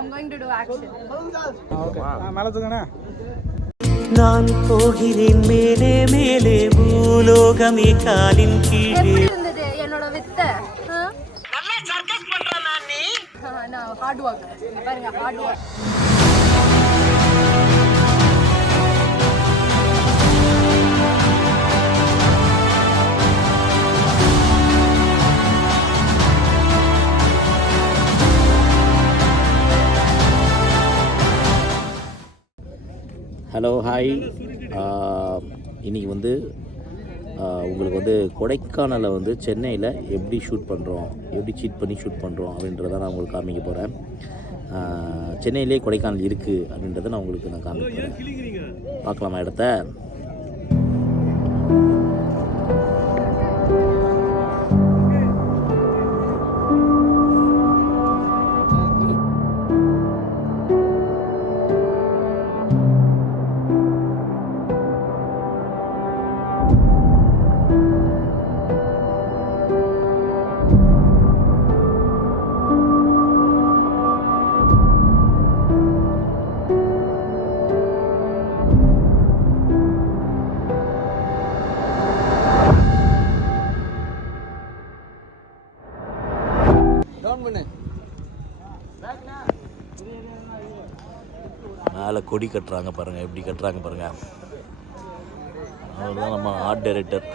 I'm going to do action. Okay. மேல தூக்குங்க. நான் போகிறேன் மேலே மேலே பூலோகமே காலின் கீழே. எப்படி இருந்தது என்னோட வித்தை? நல்லா சர்க்கஸ் பண்றேனா நீ? நான் ஹார்ட் வர்க். இங்க பாருங்க ஹார்ட் வர்க். ஹலோ ஹாய், இன்றைக்கி வந்து உங்களுக்கு வந்து கொடைக்கானலில் வந்து சென்னையில் எப்படி ஷூட் பண்ணுறோம், எப்படி சீட் பண்ணி ஷூட் பண்ணுறோம் அப்படின்றத நான் உங்களுக்கு காமிக்க போகிறேன். சென்னையிலே கொடைக்கானல் இருக்குது அப்படின்றத நான் உங்களுக்கு காமிக்க போகிறேன். பார்க்கலாமா இடத்த? மேலே கொடி கட்டுறாங்க பாருங்கள், எப்படி கட்டுறாங்க பாருங்கள். அவர் தான் நம்ம ஆர்ட் டைரக்டர்.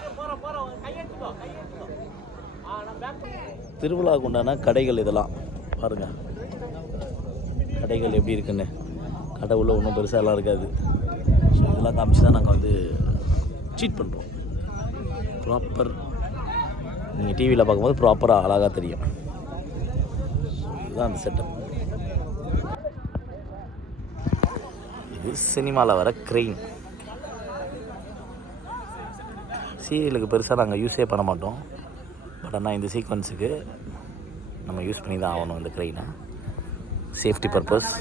திருவிழாவுக்கு உண்டான கடைகள் இதெல்லாம் பாருங்கள், கடைகள் எப்படி இருக்குன்னு. கடை உள்ள ஒன்றும் பெருசாக எல்லாம் இருக்காது. ஸோ இதெல்லாம் காமிச்சு தான் நாங்கள் வந்து சீட் பண்ணுறோம். ப்ராப்பர் நீங்கள் டிவியில் பார்க்கும்போது ப்ராப்பராக அழகாக தெரியும். இதுதான் அந்த செட்டப். இது சினிமாவில் வர க்ரெயின். சீரியலுக்கு பெருசாக நாங்கள் யூஸே பண்ண மாட்டோம். பட் ஆனால் இந்த சீக்வன்ஸுக்கு நம்ம யூஸ் பண்ணி தான் ஆகணும் இந்த க்ரெயினை, சேஃப்டி பர்பஸ்.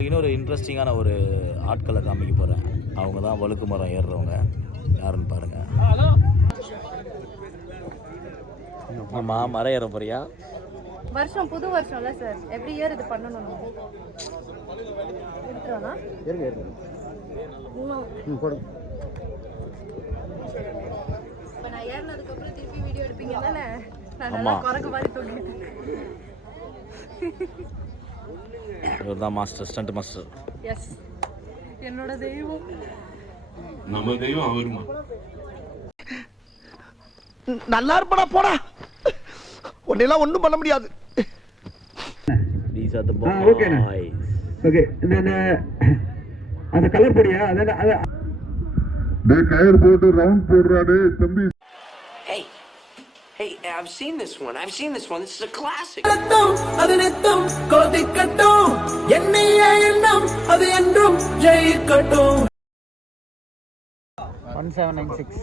இன்னொரு இன்ட்ரெஸ்டிங்கான ஒரு ஆட்களை காமிக்க போகிறேன். அவங்க தான் வழுக்கு மரம் ஏறுறவங்க. யாருன்னு பாருங்கள். ஆமா, மரம் ஏற போறியா? வருஷம் புது வருஷம்ல சார், எவ்ரி இயர் இது பண்ணணும். எடுத்துறானா? இப்போ நான் ஏறினதுக்கு அப்புறம் திருப்பி வீடியோ எடுப்பீங்க தானே? நான் நல்லா குரங்கு மாதிரி தூங்கிட்டேன். இவர் தான் மாஸ்டர், ஸ்டண்ட் மாஸ்டர். எஸ், என்னோட தெய்வம். நம்ம தெய்வம் அவருமா. நல்லா இருப்படா போடா, உன்னெல்லாம் ஒண்ணும் பண்ண முடியாது. These are the boys. Okay, நான் அந்த கலர் பொடியா அத டேய் கயர் போட்டு ரவுண்ட் போடுறாடே தம்பி. Hey, I've seen this one. This is a classic. அதனெத்தம் கோதிக்கட்டும் என்னைய எண்ணம் அது என்றும் ஜெயிக்கட்டும். 1796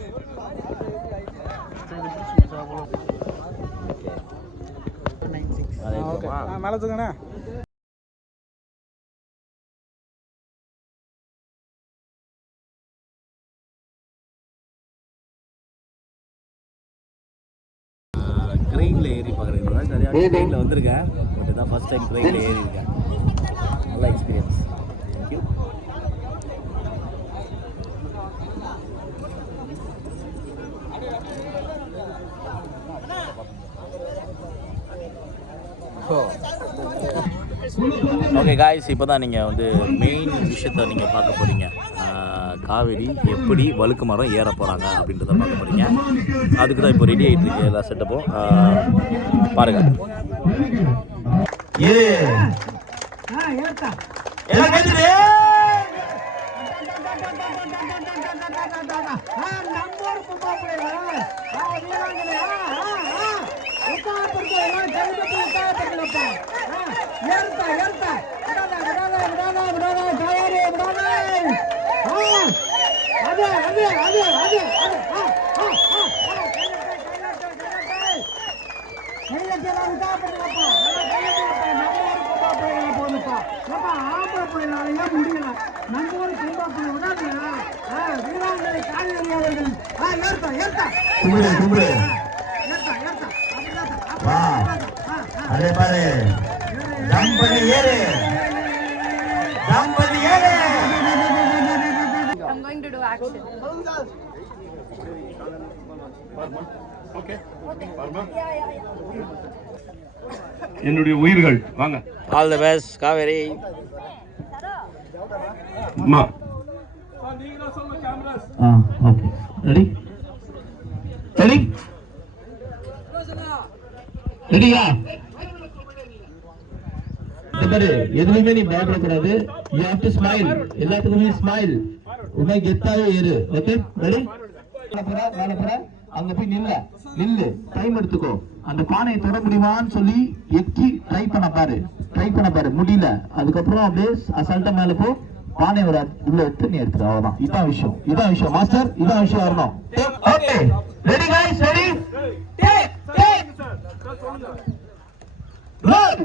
ஓகே. மேல தூக்குங்க. ட்ரெயினில் ஏறி பார்க்குறீங்களா? நிறையா ட்ரெயினில் வந்திருக்கேன், பட் இதான் ஃபஸ்ட் டைம் ட்ரெயினில் ஏறி இருக்கேன். நல்ல எக்ஸ்பீரியன்ஸ். தேங்க்யூ. ஓகே காய்ஸ், இப்போ தான் நீங்கள் வந்து மெயின் விஷயத்த நீங்கள் பார்க்க போகிறீங்க. காவேரி எப்படி வழுக்கு மரம் ஏற போகிறாங்க அப்படின்றத பார்க்க போகிறீங்க. அதுக்கு தான் இப்போ ரெடி ஆகிட்டு இருக்கு எல்லா செட்டப்பும். பாருங்கள். அதே பாரு I'm going to do action. என்னுடைய உயிர்கள் வாங்க. All the best Kaveri. அம்மா ஓகே ரெடி ரெடி ரெடியா? எதுவுமே நீ பயப்படக்கூடாது. You have to smile. எல்லாத்துக்குமே ஸ்மைல். உண்மை கெத்தாவே இரு. Okay ready? அங்க போய் நில்லு டைம் எடுத்துக்கோ. அந்த பானையை தொட முடியுமான்னு சொல்லி எக்கி ட்ரை பண்ண பாரு. முடியல. அதுக்கப்புறம் அப்படியே அசால்ட்டா மேல போ. பானை ஒரு உள்ள எடுத்து நீ எடுத்துரு. அவ்வளவுதான். இதான் விஷயம் மாஸ்டர். இதான் விஷயம் வரணும். Okay ready guys ready take roll.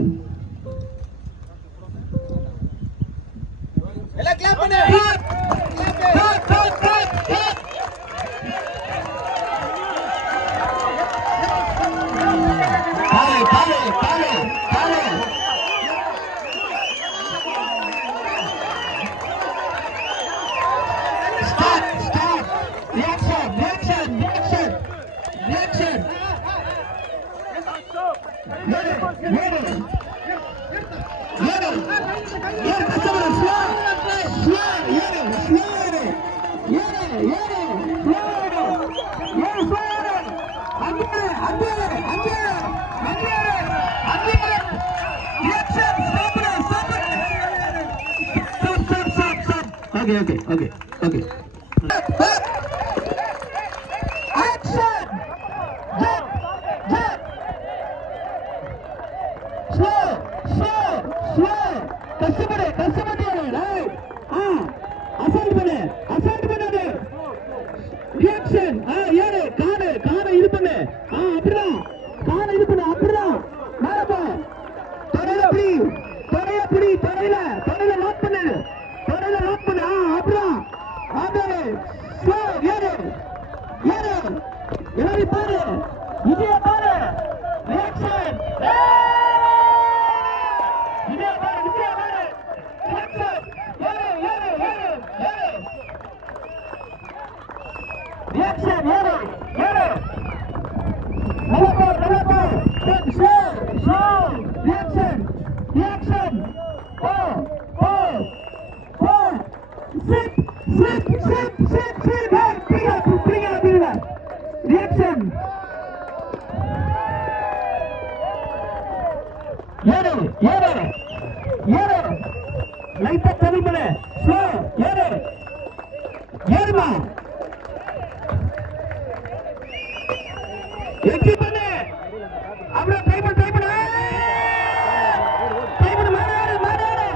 எல்லாம் கிளாப் பண்ணு. காலே start reaction Okay. Action! Jump! Slow! கஷ்டப்படு right? அசால்ட் பண்ணு. Reaction! ஏறு காரை இது பண்ணு. அப்படிதான். காரை இது பண்ணு. அப்படிதான். மேல போ. தரையில பிடி. தரையில லாக் பண்ணு. அப்படிதான். அப்படியே. ஸ்லோ ஏறு. எல்லாரும் பாரு. விஜய பாரு. Reaction! விஜய பாரு. Reaction! ஏறு. Reaction! ஏறு. Never. Slow. Reaction! Go. Sit. Bring it. Reaction! ஏறு. லைட்டா தள்ளி பண்ணு. ஸ்லோ. ஏறுமா. எக்கி பண்ணு. அப்படியே ட்ரை பண்ணு. மாறு.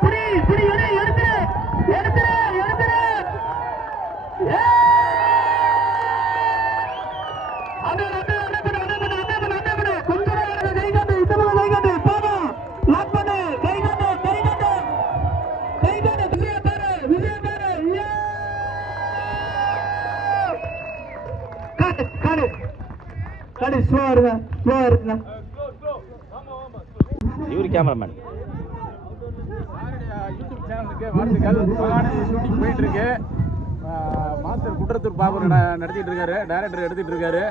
புடி எடுத்து. இவரு கேமராமேன். யூடியூப் சேனலுக்கு வாழ்த்துக்கள். ஷூட்டிங் போயிட்டு இருக்கு. மாஸ்டர் குற்றத்தூர் பாபு நடத்திட்டு இருக்காரு. டைரக்டர் எடுத்துட்டு இருக்காரு.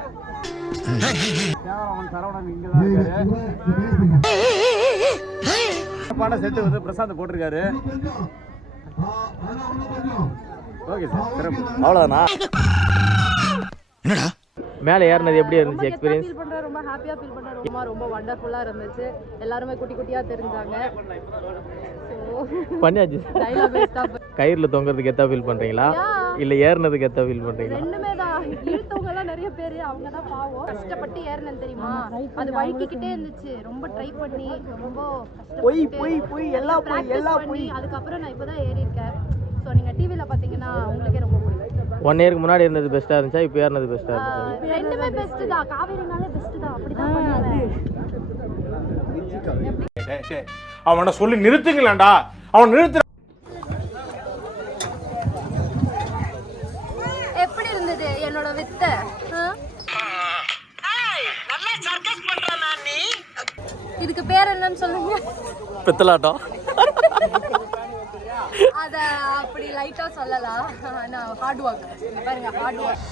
பாடம் செட்டு வந்து பிரசாந்த் போட்டிருக்காரு. ஓகே சார், சிறப்பு. அவ்வளோதானா? என்னடா மேலே ஏறினது எப்படி இருந்துச்சு ரொம்ப எக்ஸ்பீரியன்ஸ்? ஃபீல் பண்றேன், ரொம்ப ஹாப்பியா ஃபீல் பண்றேன். ரொம்ப வண்டர்ஃபுல்லா இருந்துச்சு. எல்லாருமே குட்டி குட்டியா தெரிஞ்சாங்க. பண்ணியாச்சு. டைலா பெஸ்டா கயிறுல தொங்குறதுக்கு எத்தா ஃபீல் பண்றீங்களா இல்ல ஏறினதுக்கு எத்தா ஃபீல் பண்றீங்களா? ரெண்டுமே தான். இழுத்தவங்க எல்லாம் நிறைய பேர், அவங்க தான் பாவம். கஷ்டப்பட்டு ஏறினேன் தெரியுமா, அது வழுக்கிக்கிட்டே இருந்துச்சு. ரொம்ப ட்ரை பண்ணி ரொம்ப போய் எல்லாம் பண்ணி அதுக்கப்புறம் நான் இப்பதான் ஏறி இருக்கேன். ஸோ நீங்க டிவில பாத்தீங்கன்னா உங்களுக்கே ரொம்ப பிடிக்கும். 1 இயருக்கு முன்னாடி இருந்தது பெஸ்டா இருந்துச்சா இப்போ ஏறினது பெஸ்டா இருந்துச்சா? ரெண்டுமே பெஸ்ட் தான். காவேரினாலே பெஸ்ட் தான். அப்படிதான் பண்ணுவேன். அவனை சொல்லி நிறுத்துங்களேன்டா, அவன் நிறுத்து. எப்படி இருந்தது என்னோட வித்த? இதுக்கு பேர் என்னன்னு சொல்லுங்க. பித்தலாட்டம். அத அப்படி லைட்டா சொல்லலாம். ஹார்ட் ஒர்க் பாருங்க, ஹார்ட் ஒர்க்.